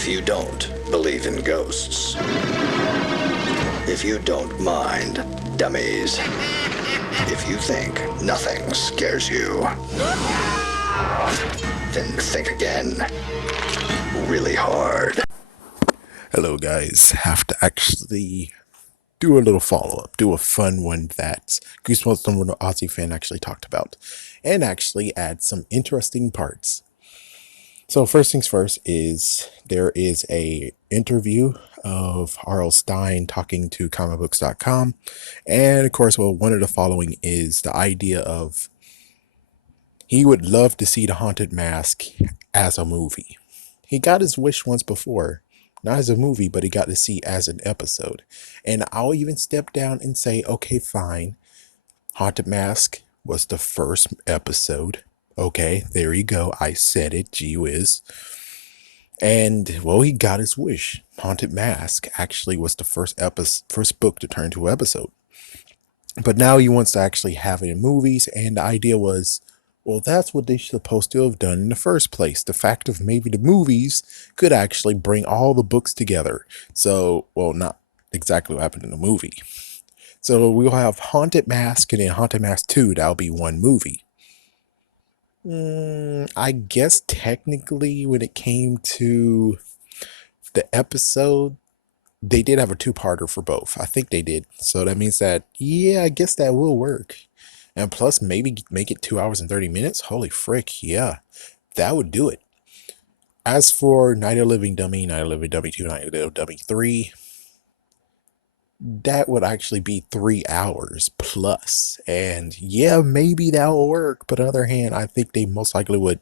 If you don't believe in ghosts, if you don't mind dummies, if you think nothing scares you, then think again, really hard. Hello, guys. Have to actually do a little follow up, do a fun one that Goosebumps number one Aussie fan actually talked about, and actually add some interesting parts. So first things first is there is a interview of R.L. Stine talking to comicbooks.com, and of course, well, one of the following is the idea of he would love to see The Haunted Mask as a movie. He got his wish once before, not as a movie, but he got to see as an episode. And I'll even step down and say, okay, fine. Haunted Mask was the first episode. Okay, there you go. I said it. Gee whiz. And well, he got his wish. Haunted Mask actually was the first book to turn into an episode. But now he wants to actually have it in movies, and the idea was, well, that's what they're supposed to have done in the first place. The fact of maybe the movies could actually bring all the books together. So, well, not exactly what happened in the movie. So we'll have Haunted Mask and then Haunted Mask 2. That'll be one movie. I guess technically when it came to the episode, they did have a two-parter for both. I think they did. So that means that, yeah, I guess that will work. And plus, maybe make it 2 hours and 30 minutes. Holy frick, yeah, that would do it. As for Night of the Living Dummy, Night of the Living Dummy 2, Night of the Living Dummy 3, that would actually be 3 hours plus. And yeah, maybe that will work. But on the other hand, I think they most likely would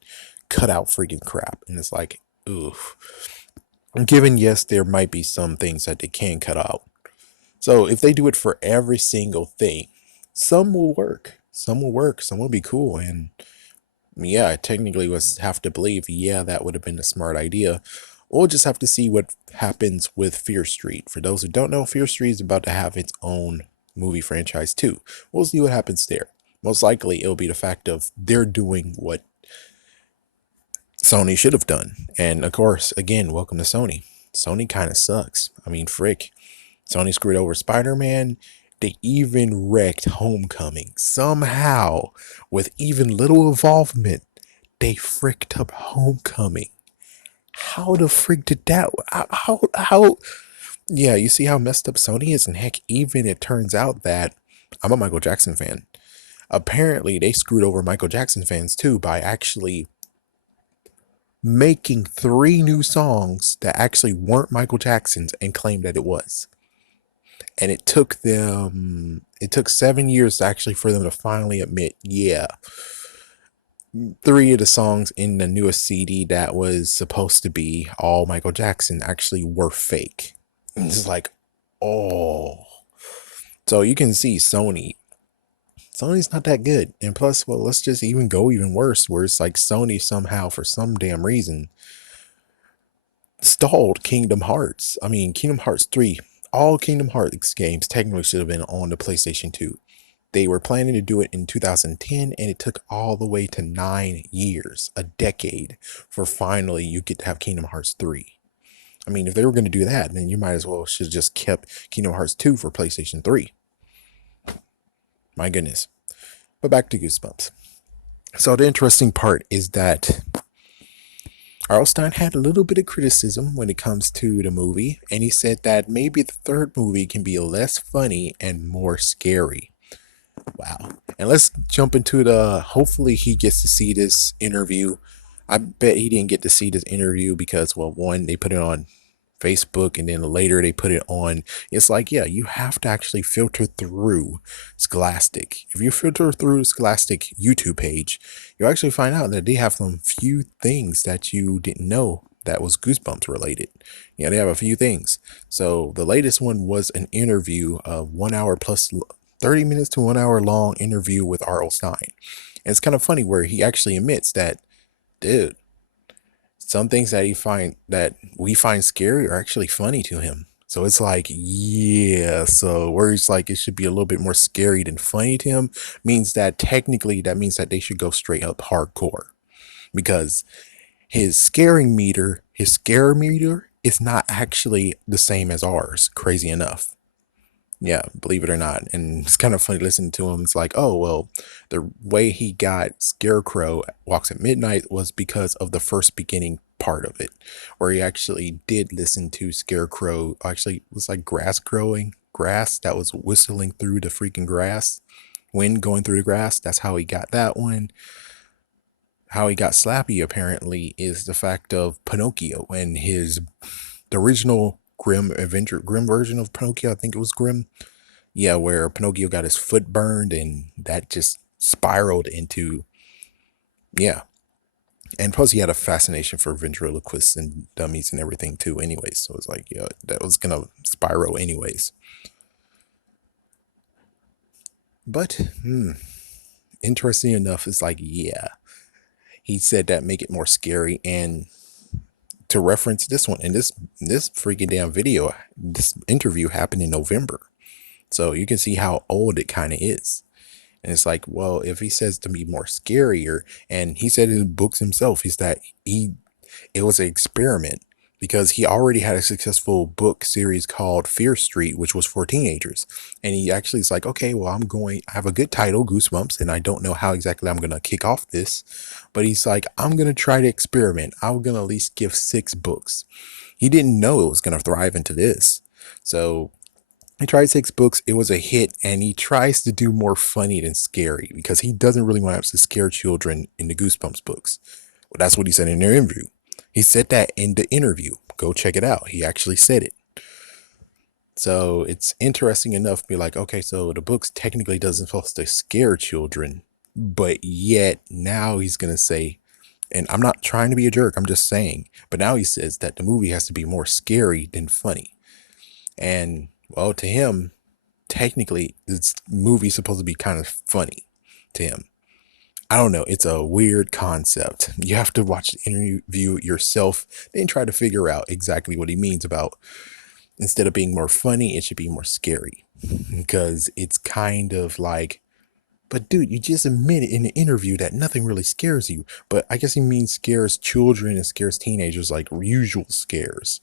cut out freaking crap. And it's like, oof. Given, yes, there might be some things that they can cut out. So if they do it for every single thing, some will work. Some will work. Some will be cool. And yeah, I technically would have to believe, yeah, that would have been a smart idea. We'll just have to see what happens with Fear Street. For those who don't know, Fear Street is about to have its own movie franchise too. We'll see what happens there. Most likely it'll be the fact of they're doing what Sony should have done. And of course, again, welcome to Sony. Sony kind of sucks. I mean, frick. Sony screwed over Spider-Man. They even wrecked Homecoming. Somehow, with even little involvement, they fricked up Homecoming. How the frick did that? How? Yeah, you see how messed up Sony is? And heck, even it turns out that I'm a Michael Jackson fan. Apparently, they screwed over Michael Jackson fans too by actually making 3 new songs that actually weren't Michael Jackson's and claimed that it was. And it took 7 years actually for them to finally admit, yeah, 3 of the songs in the newest CD that was supposed to be all Michael Jackson actually were fake. And it's like, oh. So you can see Sony's not that good. And plus, well, let's just even go even worse, where it's like Sony somehow, for some damn reason, stalled Kingdom Hearts. I mean, Kingdom Hearts 3. All Kingdom Hearts games technically should have been on the PlayStation 2. They were planning to do it in 2010, and it took all the way to 9 years, a decade, for finally you get to have Kingdom Hearts 3. I mean, if they were going to do that, then you might as well should have just kept Kingdom Hearts 2 for PlayStation 3. My goodness. But back to Goosebumps. So the interesting part is that Arlstein had a little bit of criticism when it comes to the movie, and he said that maybe the third movie can be less funny and more scary. Wow. And let's jump into hopefully he gets to see this interview. I bet he didn't get to see this interview because, well, one, they put it on Facebook, and then later they put it on. It's like, yeah, you have to actually filter through Scholastic. If you filter through Scholastic YouTube page, you'll actually find out that they have some few things that you didn't know that was Goosebumps related. Yeah, they have a few things. So the latest one was an interview of 1 hour plus 30 minutes to 1 hour long interview with R.L. Stine. And it's kind of funny where he actually admits that, dude, some things that we find scary are actually funny to him. So it's like, yeah, so where it's like it should be a little bit more scary than funny to him means that technically that means that they should go straight up hardcore, because his scare meter it's not actually the same as ours, crazy enough. Yeah, believe it or not. And it's kind of funny listening to him. It's like, oh, well, the way he got Scarecrow Walks at Midnight was because of the first beginning part of it, where he actually did listen to Scarecrow. Actually, it was like grass growing, grass that was whistling through the freaking grass, wind going through the grass. That's how he got that one. How he got Slappy apparently is the fact of Pinocchio and the original Grim version of Pinocchio. I think it was Grim. Yeah, where Pinocchio got his foot burned and that just spiraled into, yeah. And plus he had a fascination for ventriloquists and dummies and everything too anyways. So it's like, yeah, that was gonna spiral anyways. But interesting enough, it's like, yeah, he said that make it more scary. And to reference this one, and this freaking damn video, this interview happened in November. So you can see how old it kind of is. And it's like, well, if he says to be more scarier, and he said in his books himself, he's that it was an experiment because he already had a successful book series called Fear Street, which was for teenagers. And he actually is like, okay, well, I have a good title, Goosebumps, and I don't know how exactly I'm going to kick off this. But he's like, I'm going to try to experiment. I'm going to at least give 6 books. He didn't know it was going to thrive into this. So he tried 6 books. It was a hit, and he tries to do more funny than scary because he doesn't really want to scare children in the Goosebumps books. Well, that's what he said in their interview. He said that in the interview. Go check it out. He actually said it. So it's interesting enough to be like, okay, so the books technically doesn't supposed to scare children, but yet now he's gonna say, and I'm not trying to be a jerk, I'm just saying, but now he says that the movie has to be more scary than funny. And well, to him, technically, this movie's supposed to be kind of funny to him. I don't know. It's a weird concept. You have to watch the interview yourself, then try to figure out exactly what he means about instead of being more funny, it should be more scary. Because it's kind of like, but dude, you just admitted in the interview that nothing really scares you. But I guess he means scares children and scares teenagers like usual scares,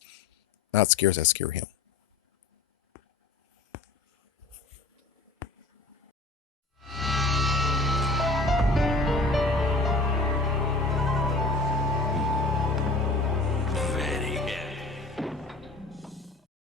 not scares that scare him.